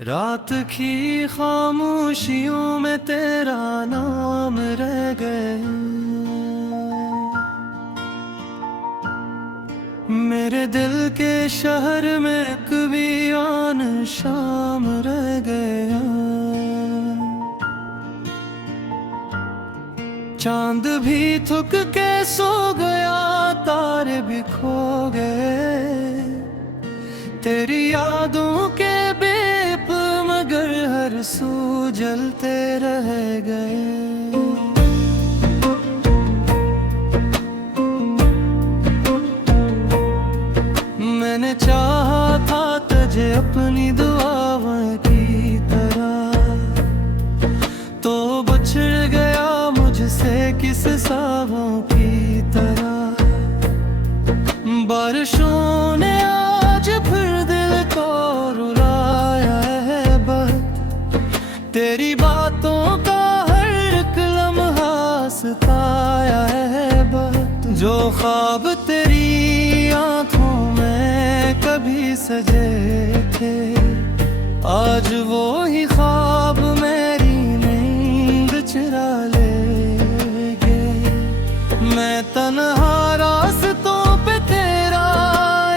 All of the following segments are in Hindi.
रात की खामोशियों में तेरा नाम रह गए, मेरे दिल के शहर में कभी आन शाम रह गया। चांद भी थक के सो गया, तारे भी खो गए, तेरी यादों के बेप मगर हर सू जलते रह गए। मैंने चाहा था तुझे अपनी दुआओं की तरह, तो बिछड़ गया मुझसे किस सावों की तरह। बारिशों ने आज फिर दिल को रुलाया है बहुत, तेरी बातों का हर एक लम्हा सताया है बहुत। जो ख्वाब तेरी आंखों में कभी सजे थे, आज वो ही ख्वाब मेरी नींद चुरा ले गए। मैं तन्हा रास्तों पे तेरा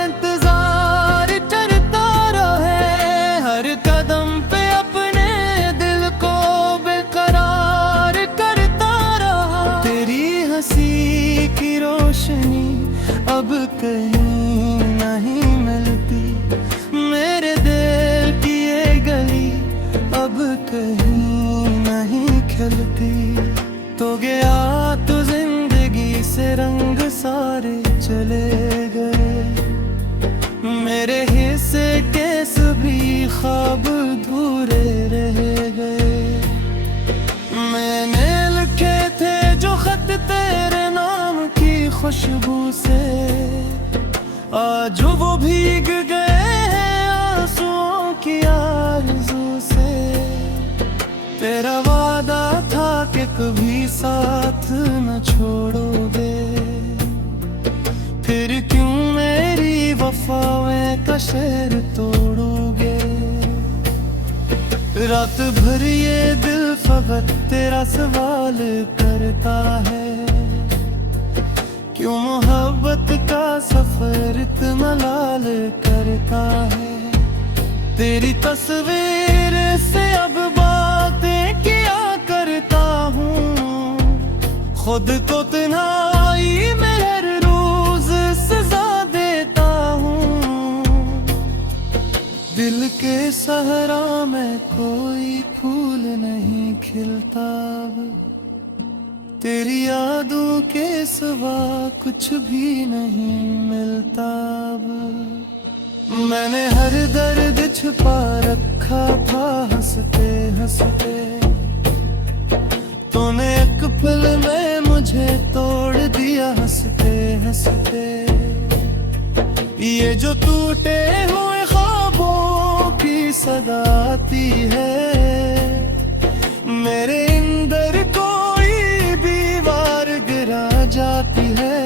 इंतजार करता रहे, हर कदम पे अपने दिल को बेकरार करता रहा। तेरी हंसी की रोशनी अब कहीं नहीं मिलती, मेरे दिल की ये गली अब कहीं नहीं खिलती। तो गया तो जिंदगी से रंग सारे चले गए, मेरे हिस्से के सभी ख्वाब अधूरे रह गए। मैंने लिखे थे जो खत तेरे नाम की खुशबू से, आज वो भीग गए हैं आंसुओं की आरज़ू से। तेरा वादा था कि कभी साथ न छोड़ोगे, फिर क्यों मेरी वफाएं का शेर तोड़ोगे। रात भर ये दिल फकत तेरा सवाल करता है, क्यों मोहब्बत का सफर इतना लाल करता है। तेरी तस्वीर से अब बातें किया करता हूँ, खुद को तन्हाई में हर रोज सजा देता हूँ। दिल के सहरा में कोई फूल नहीं खिलता अब, तेरी यादों के सिवा कुछ भी नहीं मिलता अब। मैंने हर दर्द छुपा रखा था हंसते हंसते, तूने एक पल में मुझे तोड़ दिया हंसते हंसते। ये जो टूटे हुए ख्वाबों की सदा आती है, मेरे अंदर कोई दीवार गिरा जाती है।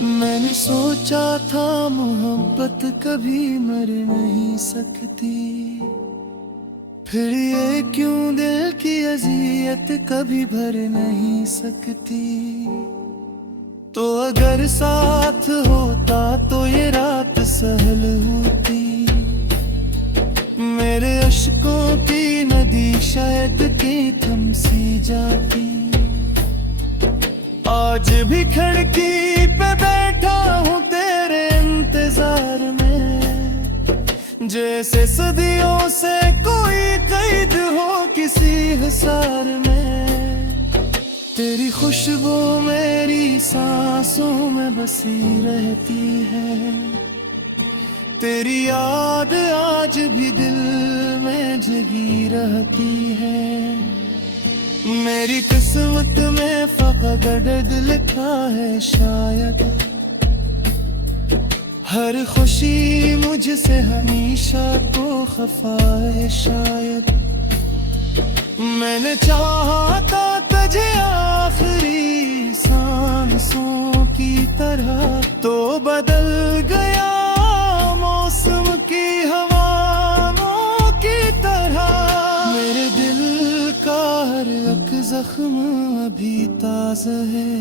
मैंने सोचा था मोहब्बत कभी मर नहीं सकती, फिर ये क्यों दिल की अज़ियत कभी भर नहीं सकती। तो अगर साथ होता तो ये रात सहल होती, मेरे अश्कों की नदी शायद की थम सी जाती। आज भी खिड़की पे बैठा हूँ तेरे इंतजार में, जैसे सदियों से कोई कैद हो किसी हिसार में। तेरी खुशबू मेरी सांसों में बसी रहती है, तेरी याद आज भी दिल में जगी रहती है। मेरी किस्मत में फकत दर्द लिखा है शायद, हर खुशी मुझसे हमेशा को खफा है शायद। मैंने चाहा था तुझे आखिरी सांसों की तरह, तो बदल गया मौसम की हवाओं जख्म अभी ताज़ा है,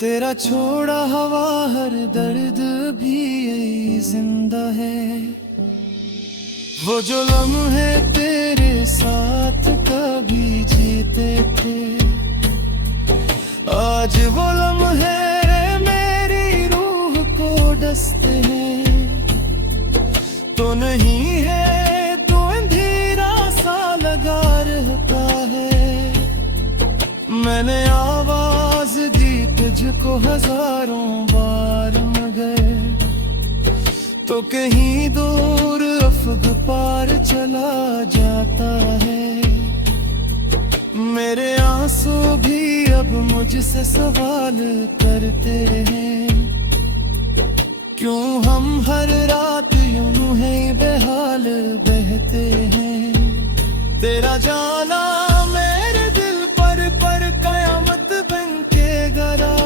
तेरा छोड़ा हवा हर दर्द भी यही जिंदा है। वो जो लम्हे तेरे साथ कभी जीते थे, आज वो लम्हे मेरी रूह को डसते हैं। तो नहीं है तो अंधेरा सा लगा रहता है, मैंने आवाज दी तुझको हजारों बार मगर तो कहीं दूर अफग पार चला जाता है। मेरे आंसू भी अब मुझसे सवाल करते हैं, क्यों हम हर रात यूं है बेहाल बहते हैं। तेरा जाना मेरे दिल पर कयामत बन के गरा,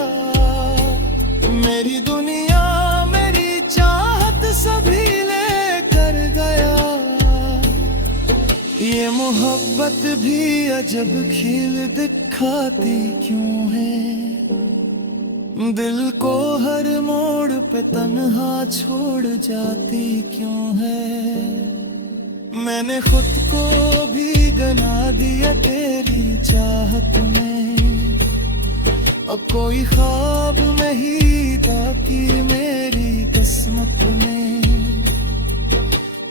मेरी दुनिया मेरी चाहत सभी ले कर गया। ये मोहब्बत भी अजब खेल दिखाती क्यों है, दिल को हर मोड़ पे तन्हा छोड़ जाती क्यों है। मैंने खुद को भी गना दिया तेरी चाहत में, अब कोई ख्वाब नहीं बाकी मेरी किस्मत में।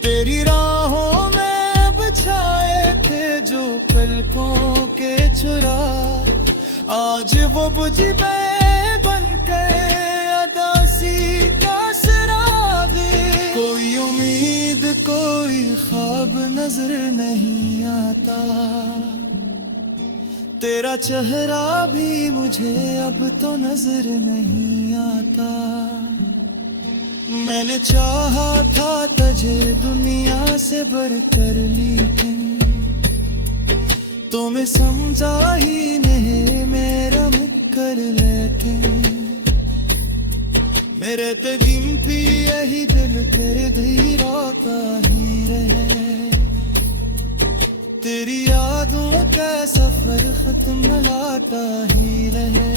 तेरी राहों में बिछाए थे जो पलकों के चुरा, आज वो बुझ गए बन के अदासी का सिरागे। कोई उम्मीद कोई ख्वाब नजर नहीं आता, तेरा चेहरा भी मुझे अब तो नजर नहीं आता। मैंने चाहा था तुझे दुनिया से बढ़कर, लेकिन तुम्हें समझा ही नहीं मेरा मुक्कर। लेकिन मेरे ते गिनती यही दिल तेरे धीराता ही रहे, तेरी यादों का सफर खत्म लाता ही रहे।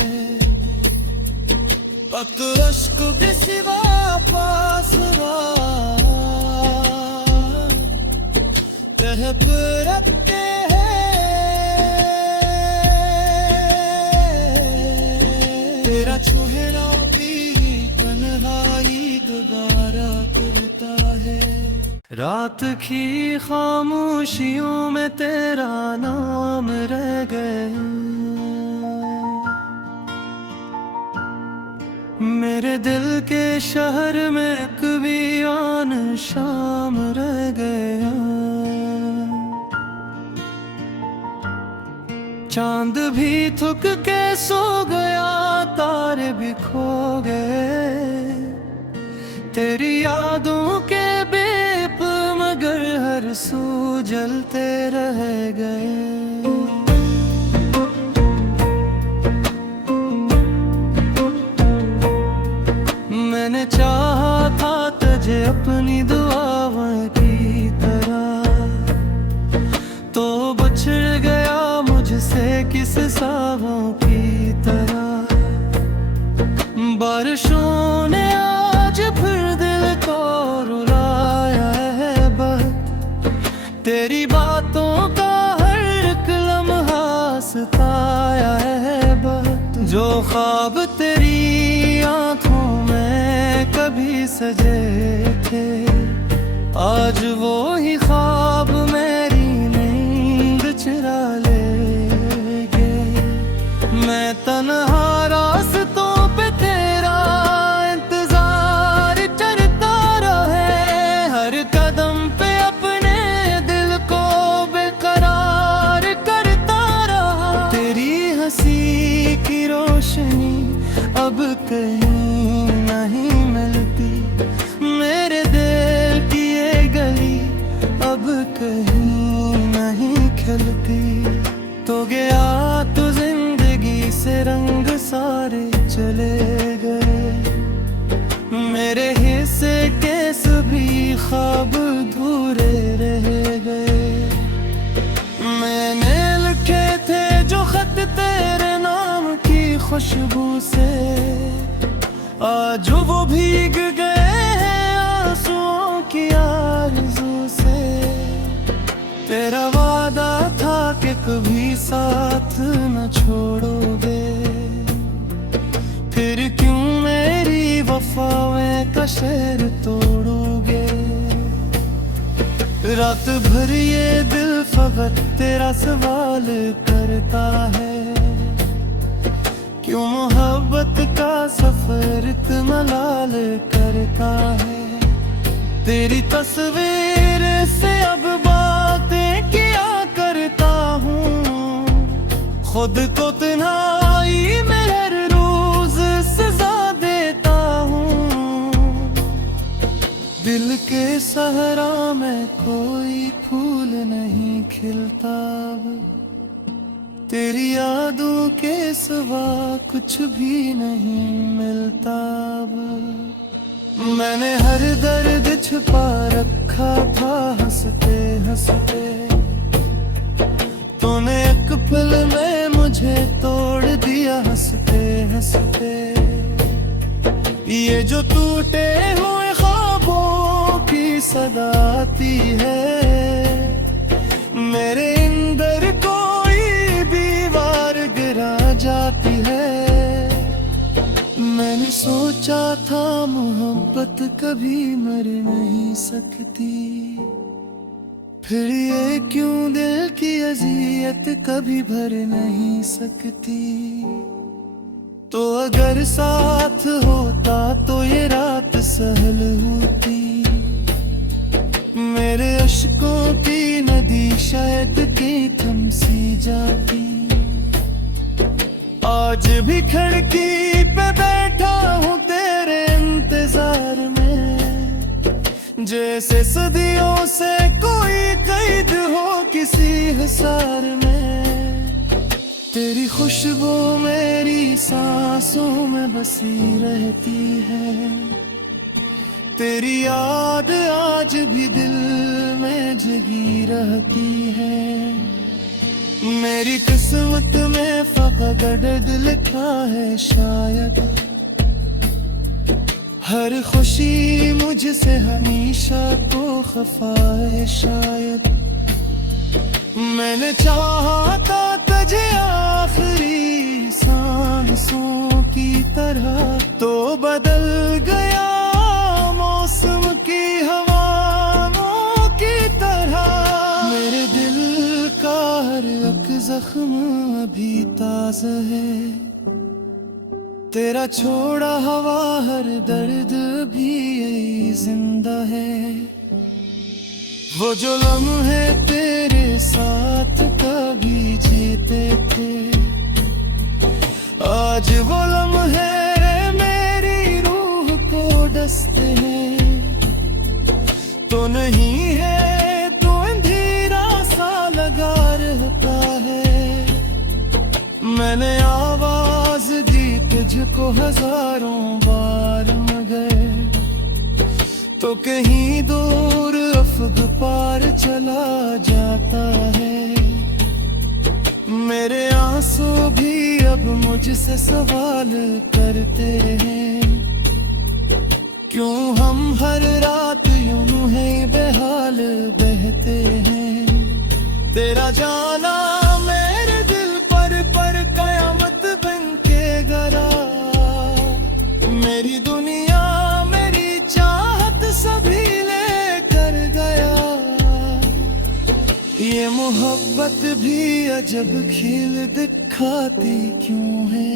पक अश्क के सिवा पास तहप रखते तेरा चेहरा भी तन्हाई दोबारा करता है। रात की खामोशियों में तेरा नाम रह गया, मेरे दिल के शहर में कभी आन शाम रह गया। चांद भी थक के सो गया, तारे भी खो गए, तेरी यादों के बेप मगर हर सू जलते रह गए। मैंने चाहा था तुझे अपनी दुआओं की तरह, तो बछड़ गया मुझसे किस सावों की तरह। बारिशों ने आज फिर दिल को रुलाया है बहुत, तेरी बातों का हर एक लम्हा सताया है बहुत। जो ख्वाब तेरी आंखों में कभी सजे थे, आज वो ही ख्वाब मेरी नींद चुरा ले गए। मैं तन्हा रास्तों पे तेरा इंतजार करता रहे, हर कदम पे अपने दिल को बेकरार करता रहा। तेरी हंसी की रोशनी अब कहीं नहीं मिलती, मेरे दिल की ये गली अब कहीं नहीं खिलती। तो गया तो जिंदगी से रंग सारे चले गए, मेरे हिस्से के सभी ख्वाब अधूरे रह गए। मैंने लिखे थे कभी साथ न छोड़ोगे, फिर क्यों मेरी वफाएं का शेर तोड़ोगे। रात भर ये दिल फकत तेरा सवाल करता है, क्यों मोहब्बत का सफर इतना लाल करता है। तेरी तस्वीर से अब बातें किया करता हूँ, खुद को तन्हाई में हर रोज सजा देता हूँ। दिल के सहरा में कोई फूल नहीं खिलता, तेरी यादों के सिवा कुछ भी नहीं मिलता। मैंने हर दर्द छुपा रखा था हंसते हंसते, तूने एक पल में मुझे तोड़ दिया हंसते हंसते। ये जो टूटे हुए ख्वाबों की सदा आती है, मेरे अंदर कोई दीवार गिरा जाती है। मैंने सोचा था मोहब्बत कभी मर नहीं सकती, फिर ये क्यों दिल की अज़ियत कभी भर नहीं सकती। तो अगर साथ होता तो ये रात सहल होती, मेरे अश्कों की नदी शायद की थम सी जाती। आज भी खिड़की पे बैठा हूँ तेरे इंतजार में, जैसे सदियों से कोई कैद हो किसी हिसार में। तेरी खुशबू मेरी सांसों में बसी रहती है, तेरी याद आज भी दिल में जगी रहती है। मेरी किस्मत में फकत दर्द लिखा है शायद, हर खुशी मुझसे हमेशा तो खफा है शायद। मैंने चाहा था तुझे आखिरी सांसों की तरह, तो बदल गया मौसम की हवाओं की तरह। मेरे दिल का हर एक जख्म अभी ताज़ा है, तेरा छोड़ा हवा हर दर्द भी यही जिंदा है। वो जो लम्हे तेरे साथ कभी जीते थे, आज वो लम्हे मेरी रूह को डसते हैं। तो नहीं है तो अंधेरा सा लगा रहता है, मैंने आवाज दी तुझको हजारों बार मगर, तो कहीं दूर अफग पार चला जाता है। मेरे आंसू भी अब मुझसे सवाल करते हैं, क्यों हम हर रात यूं है बेहाल बहते हैं। तेरा जाना मेरे दिल पर कयामत बन के गरा, मेरी दुनिया मेरी चाहत सभी ले कर गया। ये मोहब्बत भी अजब खेल दिखाती क्यों है,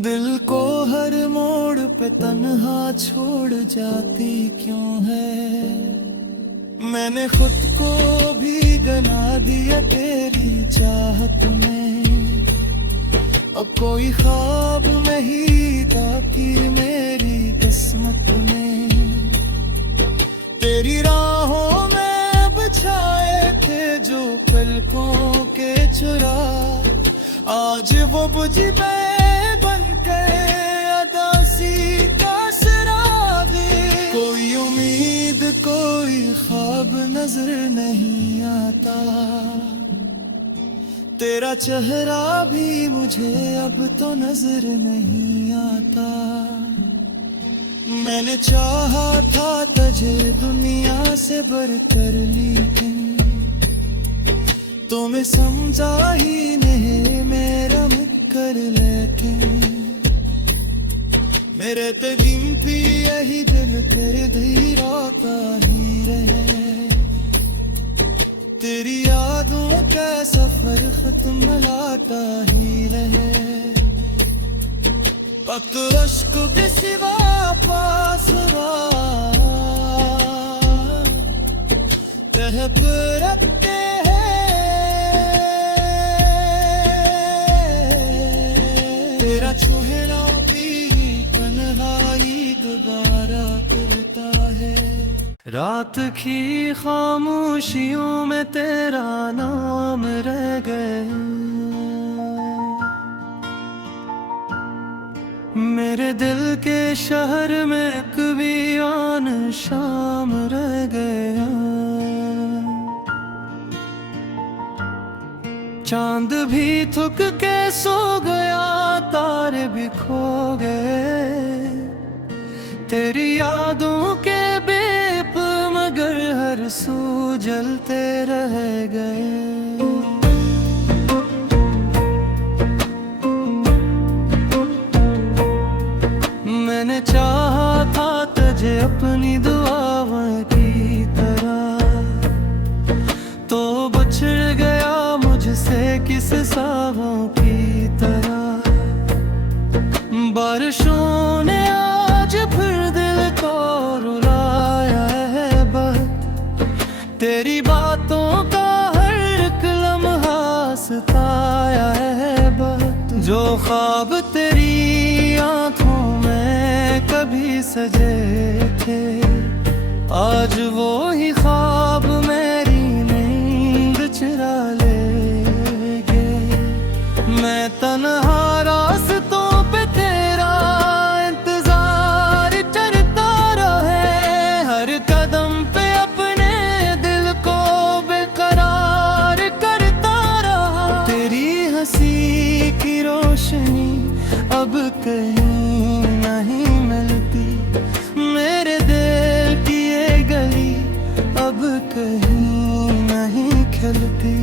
दिल को हर मोड़ पे तन्हा छोड़ जाती क्यों है। मैंने खुद को भी गना दिया तेरी चाहत में, अब कोई ख्वाब में ही बाकी मेरी किस्मत में। तेरी राहों में बिछाए थे जो पलकों के चुरा, आज वो बुझ गए बन के अदासी का सिरागे। कोई उम्मीद कोई ख्वाब नजर नहीं आता, तेरा चेहरा भी मुझे अब तो नजर नहीं आता। मैंने चाहा था तुझे दुनिया से बढ़कर, लेकिन तुम्हें समझा ही नहीं मेरा मुकर, लेकिन मेरे तलीम भी यही दिल तेरे धीराता ही रहे। तेरी यादों का सफर खत्म लाता ही रहे। वक्त अश्क के सिवा पास तड़प रखते तेरा चेहरा भी तन्हाई दोबारा करता है। रात की खामोशियों में तेरा नाम रह गया। मेरे दिल के शहर में कभी आन शाम रह गया। चांद भी थक के सो गया, तारे भी खो गए तेरी यादों के बेप, मगर हर सू जलते रह गए। मैंने चाहा था तुझे अपनी दुआओं की तरह, तो बछड़ गया मुझसे किस साहों की तरह। बारिशों ने आज फिर दिल को रुलाया है बहुत, तेरी बातों का हर एक लम्हा सताया है बहुत। जो ख्वाब तेरी आंखों में कभी सजे थे, आज वो ही ख्वाब मेरी नींद चुरा ले गए। मैं तन्हा रास्तों पे तेरा इंतजार करता रहे, हर कदम पे अपने दिल को बेकरार करता रहा। तेरी हंसी की रोशनी अब कहीं नहीं मिलती, मेरे दिल की ये गली अब कहीं नहीं खिलती।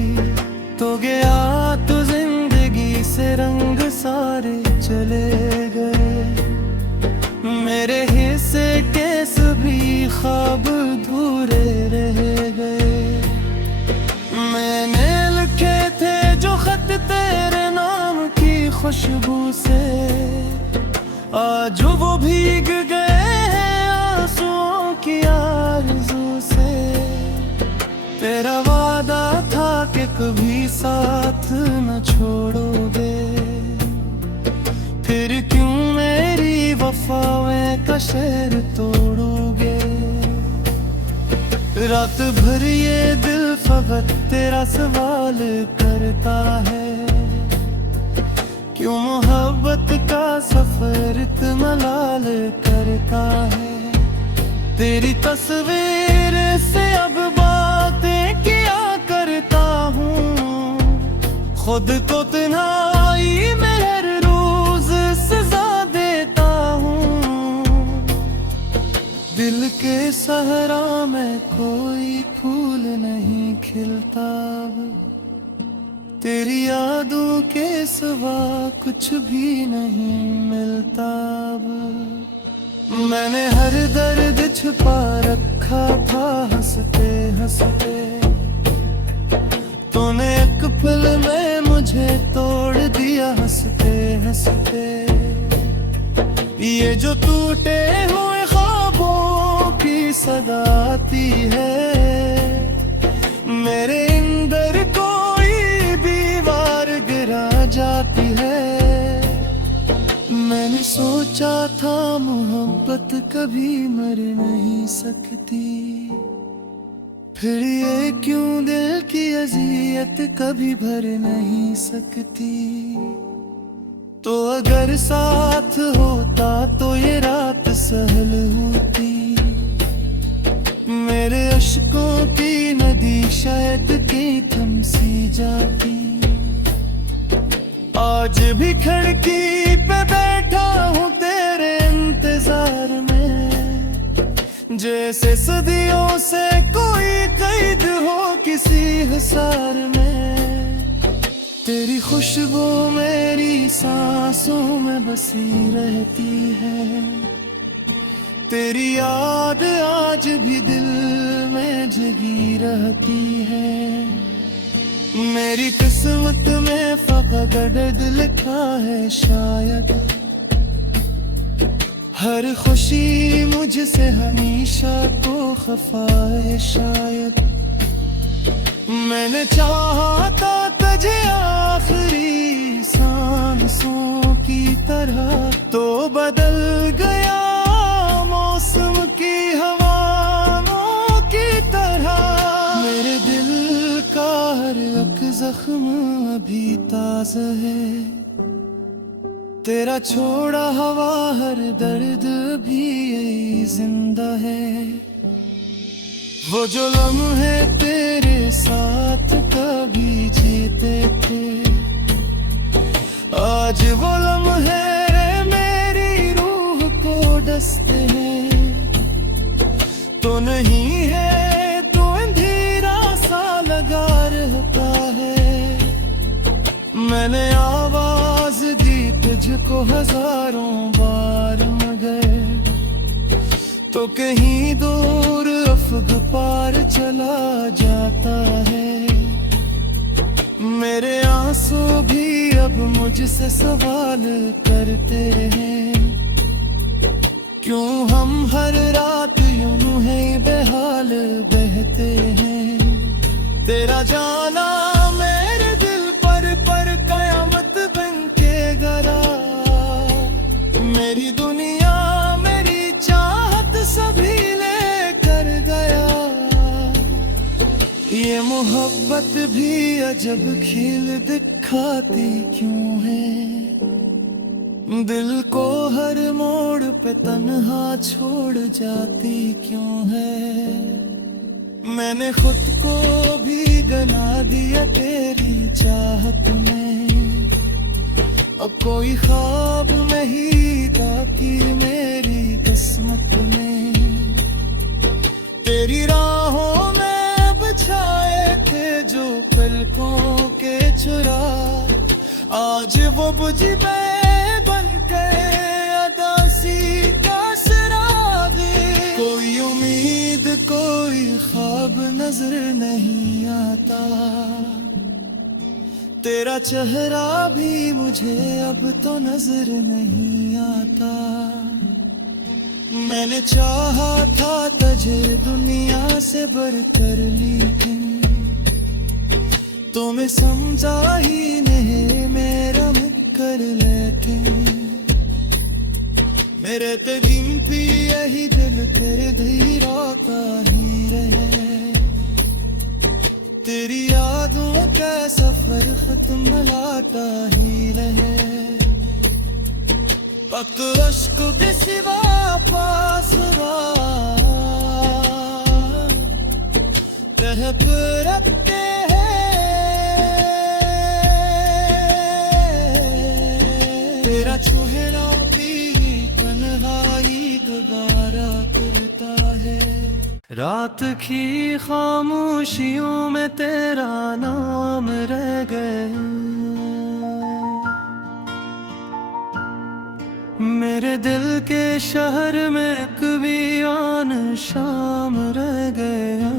तो गया तो जिंदगी से रंग सारे चले गए, मेरे हिस्से के सभी ख्वाब अधूरे रह गए। मैंने लिखे थे जो खत तेरे नाम की खुशबू से, आज वो भीग गए हैं आंसुओं की आरज़ू से। तेरा वादा था कि कभी साथ न छोड़ोगे, फिर क्यों मेरी वफाएं का शेर तोड़ोगे। रात भर ये दिल फकत तेरा सवाल करता है, क्यों मोहब्बत का सफर इतना लाल करता है। तेरी तस्वीर से अब बातें किया करता हूँ, खुद को तन्हाई में हर रोज सजा देता हूँ। दिल के सहरा में कोई फूल नहीं खिलता, तेरी यादों के सिवा कुछ भी नहीं मिलता। मैंने हर दर्द छुपा रखा था हंसते हंसते, तूने एक पल में मुझे तोड़ दिया हंसते हंसते। ये जो टूटे हुए ख्वाबों की सदाती है, मेरे अंदर कोई दीवार गिरा जाती है। मैंने सोचा था मोहब्बत कभी मर नहीं सकती, फिर ये क्यों दिल की अज़ियत कभी भर नहीं सकती। तो अगर साथ होता तो ये रात सहल होती, मेरे अश्कों की नदी शायद की थम सी जाती। आज भी खिड़की पे बैठा हूँ तेरे इंतजार में, जैसे सदियों से कोई कैद हो किसी हिसार में। तेरी खुशबू मेरी सांसों में बसी रहती है, तेरी याद आज भी दिल में जगी रहती है। मेरी किस्मत में फकत दर्द लिखा है शायद, हर खुशी मुझसे हमेशा तो खफा है शायद। मैंने चाहा था तुझे आखिरी सांसों की तरह, तो बदल गया मौसम की हवाओं की तरह। मेरे दिल का हर एक जख्म अभी ताज़ा है, तेरा छोड़ा हवा हर दर्द भी यही जिंदा है। वो जो लम्हे तेरे साथ कभी जीते थे, आज वो लम्हे मेरी रूह को डसते हैं। तो नहीं है तो अंधेरा सा लगा रहता है, मैंने आवाज दी तुझको हजारों बार मगर, तो कहीं दूर अफग पार चला जाता है। मेरे आंसू भी अब मुझसे सवाल करते हैं, क्यों हम हर रात यूं है बेहाल बहते हैं। तेरा जाना मेरे दिल पर कयामत बन के गरा, मेरी दुनिया मेरी चाहत सभी लेकर गया। ये मोहब्बत भी अजब खेल दिखाती क्यों है, दिल को हर मोड़ पे तन्हा छोड़ जाती क्यों है। मैंने खुद को भी गला दिया तेरी चाहत में, अब कोई ख्वाब नहीं बाकी मेरी किस्मत में। तेरी राहों में बिछाए थे जो पलकों के चुरा, आज वो बुझ गए बन के अदासी का सिरागे। कोई उम्मीद कोई ख्वाब नजर नहीं आता, तेरा चेहरा भी मुझे अब तो नजर नहीं आता। मैंने चाहा था तुझे दुनिया से बढ़कर, लेकिन तुम्हें समझा ही नहीं मेरा मुकर। लेकिन मेरे गिनती यही दिल तेरे धीरा का ही रहे, तेरी यादों का सफर खत्म लाता ही रहे। पक अश्क के सिवा पास रहप रखते हैं, तेरा चेहरा भी तन्हाई दोबारा करता है। रात की खामोशियों में तेरा नाम रह गया, मेरे दिल के शहर में कभी आन शाम रह गया।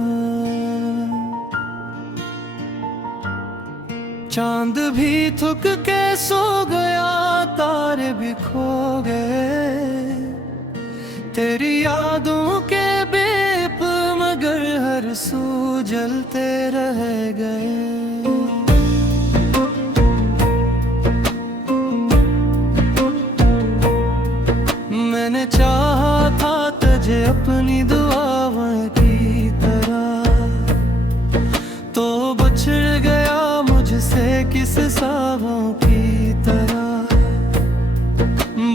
चांद भी थक के सो गया, तारे भी खो गए, तेरी यादों के बेप मगर हर सू जलते रह गए। मैंने चाहा था तुझे अपनी दुआओं की तरह, तो बिछड़ गया मुझसे किस सावों की तरह।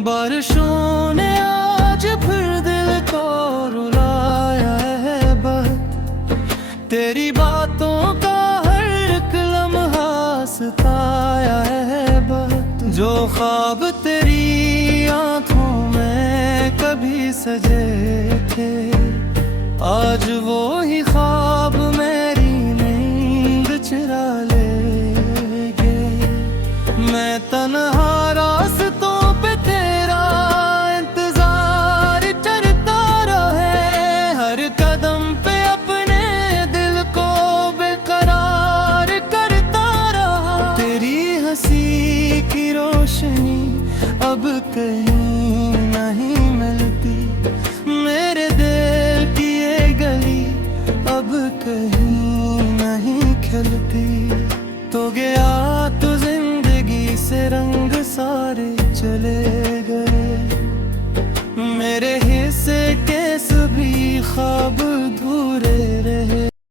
बारिशों ने आज फिर दिल को रुलाया है बहुत, तेरी बातों का हर एक लम्हा सताया है बहुत। जो ख्वाब तेरी आंखों में कभी सजे थे, आज वो ही ख्वाब मेरी नींद चुरा ले गए। कहीं नहीं खिलती। तो गया तो जिंदगी से रंग सारे चले गए, मेरे हिस्से के सभी ख्वाब अधूरे रहे।